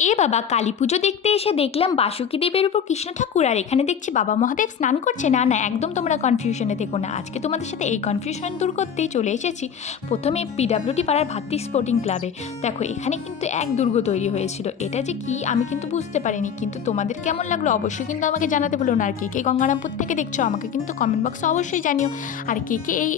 এ বাবা, কালী পুজো দেখতে এসে দেখলাম বাসুকি দেবের উপর কৃষ্ণ ঠাকুর, আর এখানে দেখছি বাবা মহাদেব স্নান করছে। না না, একদম তোমরা কনফিউশনে থেকো না, আজকে তোমাদের সাথে এই কনফিউশন দূর করতেই চলে এসেছি প্রথমে পিডাব্লিউটি পাড়ার ভাতৃ স্পোর্টিং ক্লাবে। দেখো, এখানে কিন্তু এক দুর্গ তৈরি হয়েছিল, এটা যে কি আমি কিন্তু বুঝতে পারিনি, কিন্তু তোমাদের কেমন লাগলো অবশ্যই কিন্তু আমাকে জানাতে বলো না। আর কে কে গঙ্গারামপুর থেকে দেখছো আমাকে কিন্তু কমেন্ট বক্সে অবশ্যই জানিও। আর কে কে এই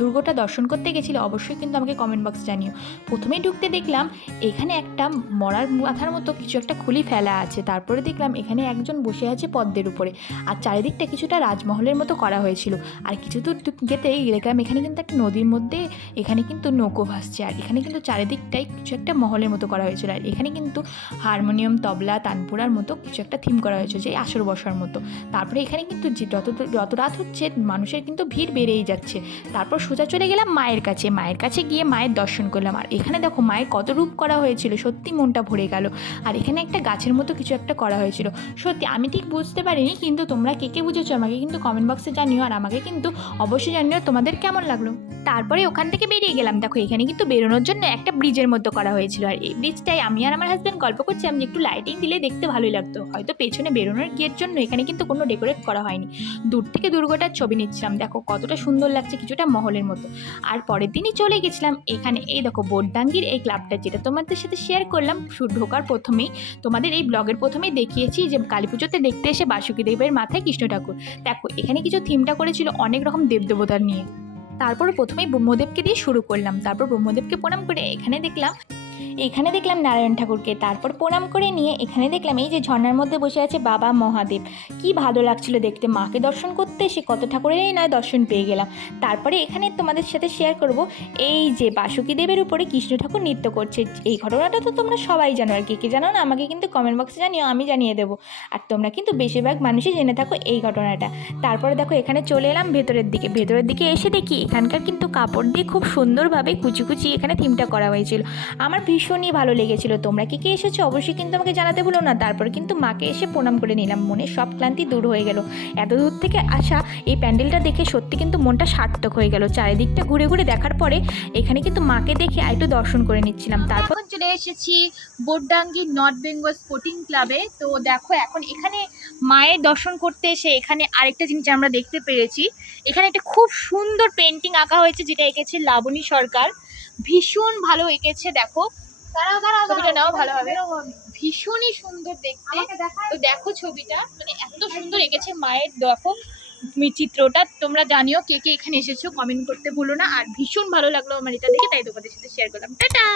দুর্গটা দর্শন করতে গেছিলো অবশ্যই কিন্তু আমাকে কমেন্ট বক্সে জানিও। প্রথমেই ঢুকতে দেখলাম এখানে একটা মরার মাথার মতো কিছু একটা খুলি ফেলা আছে। তারপরে দেখলাম এখানে একজন বসে আছে পদ্মের উপরে, আর চারিদিকটা কিছুটা রাজমহলের মতো করা হয়েছিল। আর কিছু দূর যেতেই দেখলাম এখানে কিন্তু একটা নদীর মধ্যে এখানে কিন্তু নৌকো ভাসছে, আর এখানে কিন্তু চারিদিকটাই কিছু একটা মহলের মতো করা হয়েছিল। আর এখানে কিন্তু হারমোনিয়াম, তবলা, তানপুরার মতো কিছু একটা থিম করা হয়েছে, যে আসর বসার মতো। তারপরে এখানে কিন্তু যত রাত হচ্ছে মানুষের কিন্তু ভিড় বেড়েই যাচ্ছে। তারপর সোজা চলে গেলাম মায়ের কাছে, মায়ের কাছে গিয়ে মায়ের দর্শন করলাম। আর এখানে দেখো মায়ের কত রূপ করা হয়েছিল, সত্যি মনটা ভরে গেল। আর এখানে একটা গাছের মতো কিছু একটা করা হয়েছিল, সত্যি আমি ঠিক বুঝতে পারিনি, কিন্তু তোমরা কে কে বুঝেছো আমাকে কিন্তু কমেন্ট বক্সে জানিও। আর আমাকে কিন্তু অবশ্যই জানিও তোমাদের কেমন লাগলো। তারপরে ওখান থেকে বেরিয়ে গেলাম। দেখো, এখানে কিন্তু বেরোনোর জন্য একটা ব্রিজের মতো করা হয়েছিল, আর এই ব্রিজটাই আমি আর আমার হাজব্যান্ড গল্প করছিলাম যে একটু লাইটিং দিলে দেখতে ভালোই লাগতো। হয়তো পেছনে বেরোনোর গিয়ের জন্য এখানে কিন্তু কোনো ডেকোরেট করা হয়নি, দূর থেকে দুর্গটার ছবি নিচ্ছিলাম। দেখো কতটা সুন্দর লাগছে, কিছুটা মহলের মতো। আর পরের দিনই চলে গেছিলাম এখানে, এই দেখো বোটডাঙ্গির এই ক্লাবটা, যেটা তোমাদের সাথে শেয়ার করলাম ঢোকার প্রথমেই, তোমাদের এই ব্লগের প্রথমেই দেখিয়েছি যে কালী পুজোতে দেখতে এসে বাসুকি দেবের মাথায় কৃষ্ণ ঠাকুর। দেখো এখানে কিছু থিমটা করেছিল অনেক রকম দেবদেবতার নিয়ে। তারপর প্রথমেই ব্রহ্মদেবকে দিয়ে শুরু করলাম, তারপর ব্রহ্মদেবকে প্রণাম করে এখানে দেখলাম নারায়ণ ঠাকুরকে। তারপর প্রণাম করে নিয়ে এখানে দেখলাম এই যে ঝর্ণার মধ্যে বসে আছে বাবা মহাদেব, কি ভালো লাগছিল দেখতে। মাকে দর্শন করতে এসে কত ঠাকুরেরই নয় দর্শন পেয়ে গেলাম। তারপরে এখানে তোমাদের সাথে শেয়ার করব এই যে বাসুকি দেবের উপরে কৃষ্ণ ঠাকুর নৃত্য করছে। এই ঘটনাটা তো তোমরা সবাই জানো, আর কে কে জানো না আমাকে কিন্তু কমেন্ট বক্সে জানিও, আমি জানিয়ে দেবো। আর তোমরা কিন্তু বেশিরভাগ মানুষই জেনে থাকো এই ঘটনাটা। তারপরে দেখো এখানে চলে এলাম ভেতরের দিকে এসে দেখি এখানকার কিন্তু কাপড় দিয়ে খুব সুন্দরভাবে কুচি কুচি এখানে থিমটা করা হয়েছিল। আমার ভীষণই ভালো লেগেছিল। তোমরা কি কে এসেছো অবশ্যই কিন্তু আমাকে জানাতে ভুলো না। তারপর কিন্তু মাকে এসে প্রণাম করে নিলাম, মনের সব ক্লান্তি দূর হয়ে গেল। এত দূর থেকে আসা এই প্যান্ডেলটা দেখে সত্যি কিন্তু মনটা সার্থক হয়ে গেল। চারিদিকটা ঘুরে ঘুরে দেখার পরে এখানে কিন্তু মাকে দেখে একটু দর্শন করে নিচ্ছিলাম। তারপর চলে এসেছি বোটডাঙ্গি নর্থ বেঙ্গল স্পোর্টিং ক্লাবে। তো দেখো এখন এখানে মায়ের দর্শন করতে এসে এখানে আরেকটা জিনিস আমরা দেখতে পেরেছি, এখানে একটা খুব সুন্দর পেন্টিং আঁকা হয়েছে, যেটা এঁকেছে লাবণী সরকার। ভীষণ ভালো এঁকেছে, দেখো ছবিটা নাও ভালোভাবে, ভীষণই সুন্দর দেখতে। তো দেখো ছবিটা, মানে এত সুন্দর এঁকেছে মায়ের। দেখো চিত্রটা, তোমরা জানিও কে কে এখানে এসেছো, কমেন্ট করতে ভুলো না। আর ভীষণ ভালো লাগলো আমার এটা দেখে, তাই তোমাদের সাথে শেয়ার করলাম। টাটা।